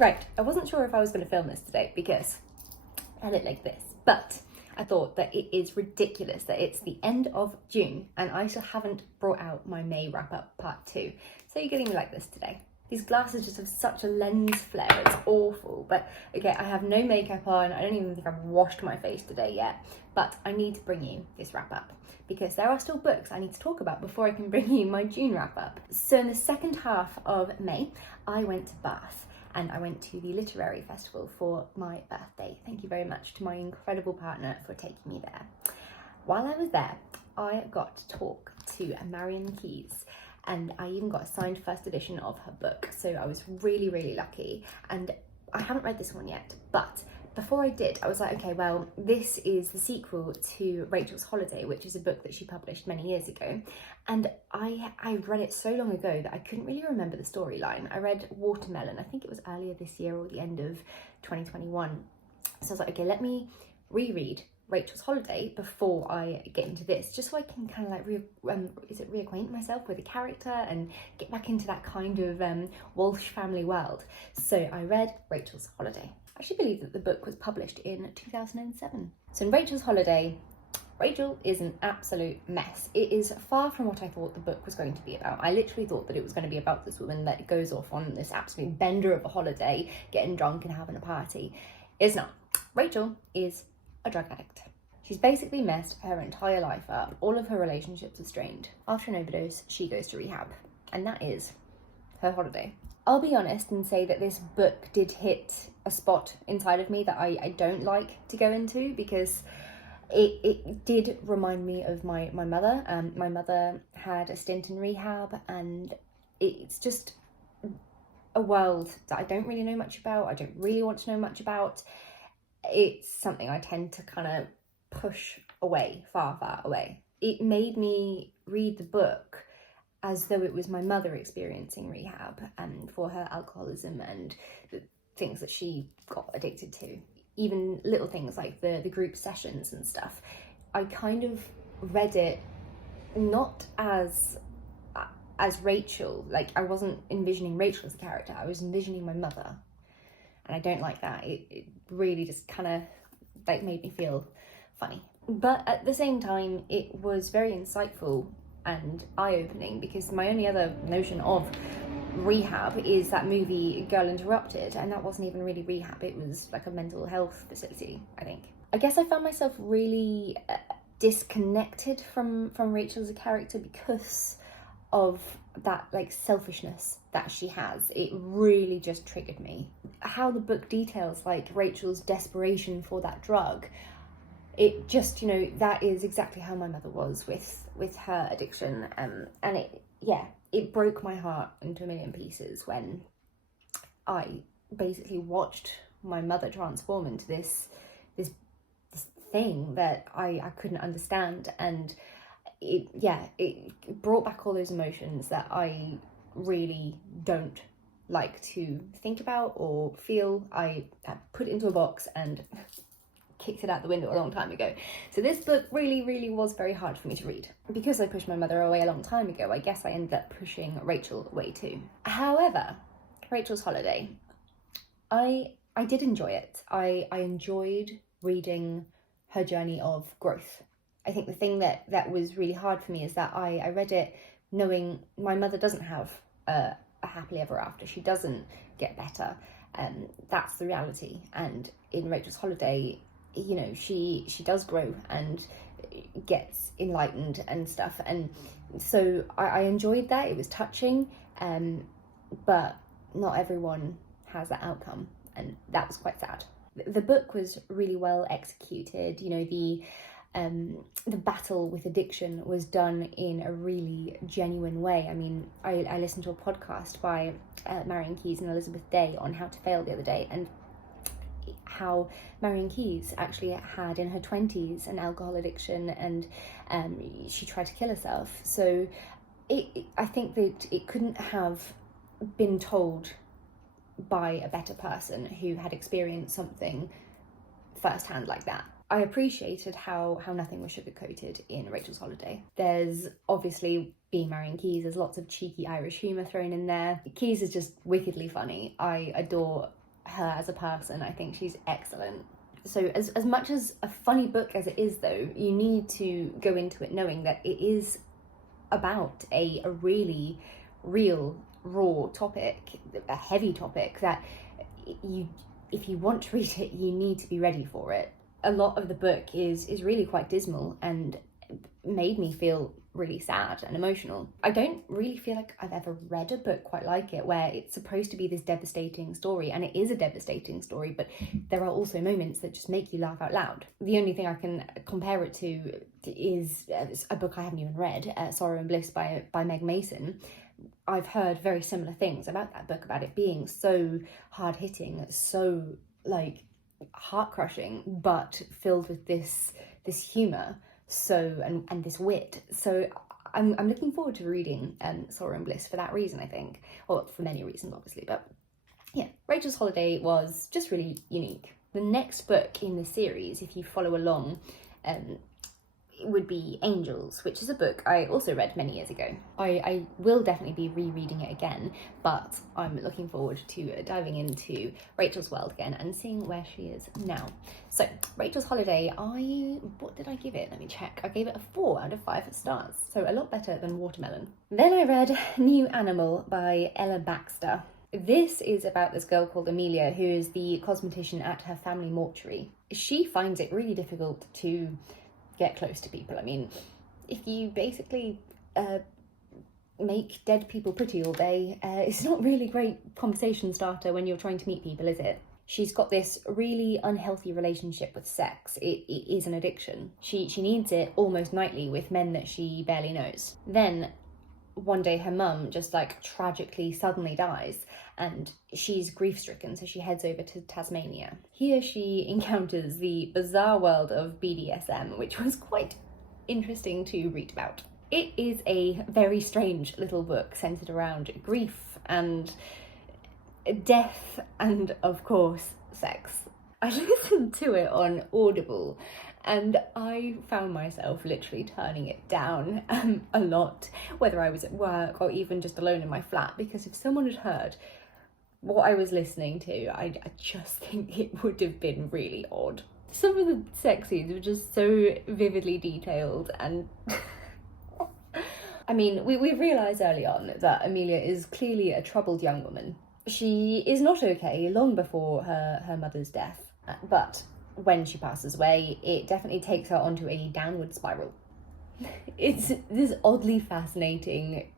Right, I wasn't sure if I was going to film this today because I look like this, but I thought that it is ridiculous that it's the end of June and I still haven't brought out my May wrap-up part 2. So you're getting me like this today. These glasses just have such a lens flare, it's awful. But okay, I have no makeup on, I don't even think I've washed my face today yet, but I need to bring you this wrap-up because there are still books I need to talk about before I can bring you my June wrap-up. So in the second half of May, I went to Bath and I went to the literary festival for my birthday. Thank you very much to my incredible partner for taking me there. While I was there, I got to talk to Marian and I even got a signed first edition of her book. So I was really, really lucky. And I haven't read this one yet, but before I did, I was like, okay, well, this is the sequel to Rachel's Holiday, which is a book that she published many years ago. And I read it so long ago that I couldn't really remember the storyline. I read Watermelon, I think it was earlier this year or the end of 2021. So I was like, okay, let me reread Rachel's Holiday before I get into this, just so I can kind of like reacquaint myself with the character and get back into that kind of Walsh family world. So I read Rachel's Holiday. I actually believe that the book was published in 2007. So in Rachel's Holiday, Rachel is an absolute mess. It is far from what I thought the book was going to be about. I literally thought that it was going to be about this woman that goes off on this absolute bender of a holiday, getting drunk and having a party. It's not. Rachel is a drug addict. She's basically messed her entire life up. All of her relationships are strained. After an overdose, she goes to rehab. And that is her holiday. I'll be honest and say that this book did hit a spot inside of me that I don't like to go into because it did remind me of my mother. My mother had a stint in rehab and it's just a world that I don't really know much about. I don't really want to know much about. It's something I tend to kind of push away, far, far away. It made me read the book as though it was my mother experiencing rehab for her alcoholism and the things that she got addicted to. Even little things like the group sessions and stuff. I kind of read it not as Rachel, like I wasn't envisioning Rachel as a character, I was envisioning my mother. And I don't like that. It really just kind of like made me feel funny. But at the same time, it was very insightful and eye-opening because my only other notion of rehab is that movie Girl Interrupted, and that wasn't even really rehab, it was like a mental health facility, I think. I guess I found myself really disconnected from Rachel as a character because of that like selfishness that she has. It really just triggered me. How the book details like Rachel's desperation for that drug, it just, you know, that is exactly how my mother was with her addiction, and it broke my heart into a million pieces when I basically watched my mother transform into this thing that I couldn't understand, and it brought back all those emotions that I really don't like to think about or feel. I put it into a box and kicked it out the window a long time ago. So this book really, really was very hard for me to read. Because I pushed my mother away a long time ago, I guess I ended up pushing Rachel away too. However, Rachel's Holiday, I did enjoy it. I enjoyed reading her journey of growth. I think the thing that was really hard for me is that I read it knowing my mother doesn't have a happily ever after. She doesn't get better. That's the reality. And in Rachel's Holiday, you know, she does grow and gets enlightened and stuff, and so I enjoyed that. It was touching, but not everyone has that outcome, and that was quite sad. The book was really well executed. You know, the battle with addiction was done in a really genuine way. I mean, I listened to a podcast by Marian and Elizabeth Day on How to Fail the other day, and how Marian actually had in her 20s an alcohol addiction, and she tried to kill herself. So I think that it couldn't have been told by a better person who had experienced something firsthand like that. I appreciated how nothing was sugar-coated in Rachel's Holiday. There's obviously, being Marian there's lots of cheeky Irish humour thrown in there. Keyes is just wickedly funny. I adore her as a person. I think she's excellent. So as much as a funny book as it is, though, you need to go into it knowing that it is about a really real, raw topic, a heavy topic that if you want to read it, you need to be ready for it. A lot of the book is really quite dismal and made me feel really sad and emotional. I don't really feel like I've ever read a book quite like it, where it's supposed to be this devastating story, and it is a devastating story, but there are also moments that just make you laugh out loud. The only thing I can compare it to is a book I haven't even read, Sorrow and Bliss by Meg Mason. I've heard very similar things about that book, about it being so hard-hitting, so like heart-crushing, but filled with this humour, and this wit. So I'm looking forward to reading Sorrow and Bliss for that reason, I think. Or for many reasons, obviously, but yeah, Rachel's Holiday was just really unique. The next book in the series, if you follow along, it would be Angels, which is a book I also read many years ago. I will definitely be rereading it again, but I'm looking forward to diving into Rachel's world again and seeing where she is now. So, Rachel's Holiday, what did I give it? Let me check. I gave it a 4 out of 5 stars, so a lot better than Watermelon. Then I read New Animal by Ella Baxter. This is about this girl called Amelia, who is the cosmetician at her family mortuary. She finds it really difficult to get close to people. I mean, if you basically make dead people pretty all day, it's not really great conversation starter when you're trying to meet people, is it? She's got this really unhealthy relationship with sex. It is an addiction. She needs it almost nightly with men that she barely knows. Then one day her mum just like tragically suddenly dies, and she's grief-stricken, so she heads over to Tasmania. Here she encounters the bizarre world of Bdsm, which was quite interesting to read about. It is a very strange little book centred around grief and death and, of course, sex. I listened to it on Audible, and I found myself literally turning it down a lot, whether I was at work or even just alone in my flat, because if someone had heard what I was listening to, I just think it would have been really odd. Some of the sex scenes were just so vividly detailed, and I mean, we realised early on that Amelia is clearly a troubled young woman. She is not okay long before her mother's death, but when she passes away, it definitely takes her onto a downward spiral. It's this oddly fascinating,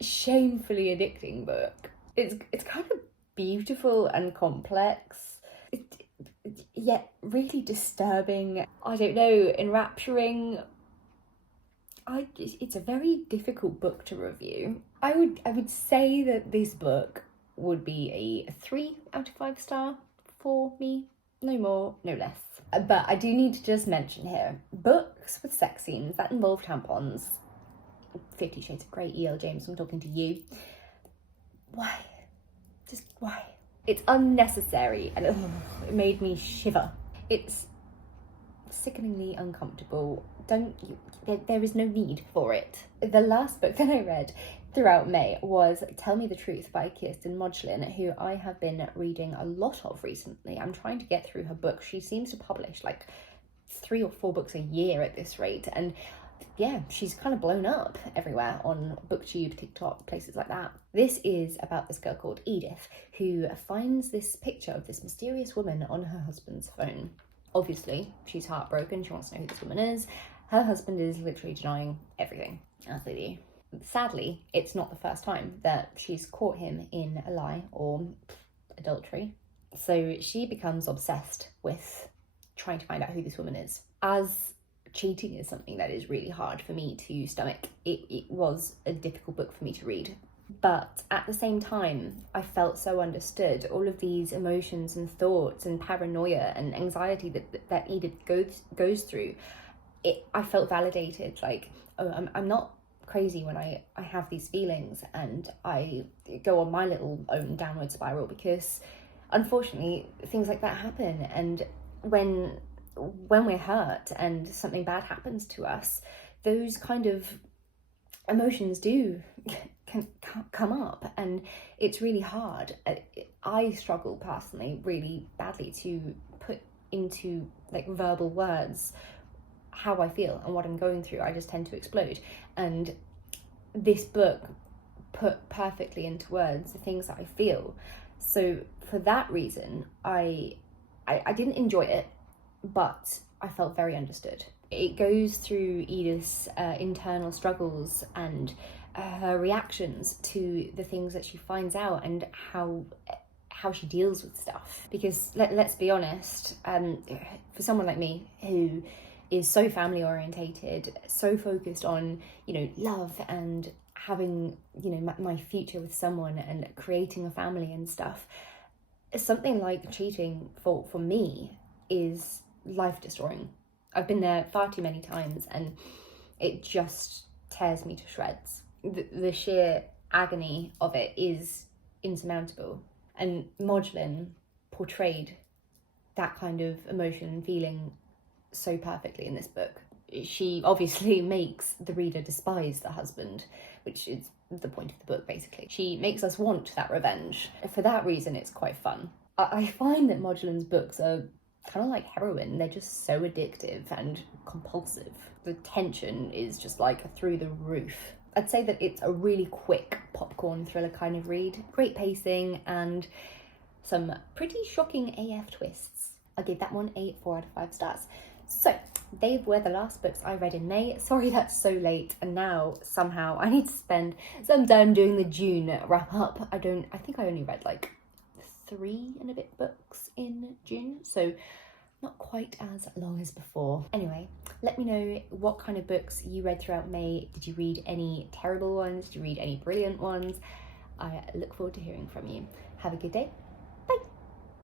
shamefully addicting book. It's kind of beautiful and complex, yet really disturbing. I don't know, enrapturing. It's a very difficult book to review. I would say that this book would be a 3 out of 5 star for me. No more, no less. But I do need to just mention here, books with sex scenes that involve tampons, 50 Shades of Grey, E.L. James, I'm talking to you. Why? Just why? It's unnecessary, and it made me shiver. It's sickeningly uncomfortable. There is no need for it. The last book that I read throughout May was Tell Me the Truth by Kiersten, who I have been reading a lot of recently. I'm trying to get through her books. She seems to publish like 3 or 4 books a year at this rate, and yeah, she's kind of blown up everywhere on Booktube, TikTok, places like that. This is about this girl called Edith, who finds this picture of this mysterious woman on her husband's phone. Obviously, she's heartbroken, she wants to know who this woman is. Her husband is literally denying everything, as they do. Sadly, it's not the first time that she's caught him in a lie or adultery. So she becomes obsessed with trying to find out who this woman is. As cheating is something that is really hard for me to stomach, it was a difficult book for me to read. But at the same time, I felt so understood. All of these emotions and thoughts and paranoia and anxiety that Edith goes through, I felt validated. Like, oh, I'm not crazy when I have these feelings and I go on my little own downward spiral, because unfortunately things like that happen. And when we're hurt and something bad happens to us, those kind of emotions can come up, and it's really hard. I struggle personally really badly to put into like verbal words how I feel and what I'm going through. I just tend to explode, and this book put perfectly into words the things that I feel. So for that reason, I didn't enjoy it, but I felt very understood. It goes through Edith's internal struggles and her reactions to the things that she finds out, and how she deals with stuff. Because let's be honest, for someone like me who is so family orientated, so focused on, you know, love and having, you know, my future with someone and creating a family and stuff, something like cheating for me is life destroying. I've been there far too many times, and it just tears me to shreds. The sheer agony of it is insurmountable, and Modglin portrayed that kind of emotion and feeling so perfectly in this book. She obviously makes the reader despise the husband, which is the point of the book, basically. She makes us want that revenge. For that reason, it's quite fun. I find that Modglin's books are kind of like heroin. They're just so addictive and compulsive. The tension is just like through the roof. I'd say that it's a really quick popcorn thriller kind of read. Great pacing and some pretty shocking AF twists. I gave that one a 4 out of 5 stars. So they were the last books I read in May. Sorry that's so late, and now somehow I need to spend some time doing the June wrap up. I think I only read like 3 and a bit books in June, so not quite as long as before. Anyway, let me know what kind of books you read throughout May. Did you read any terrible ones? Did you read any brilliant ones? I look forward to hearing from you. Have a good day.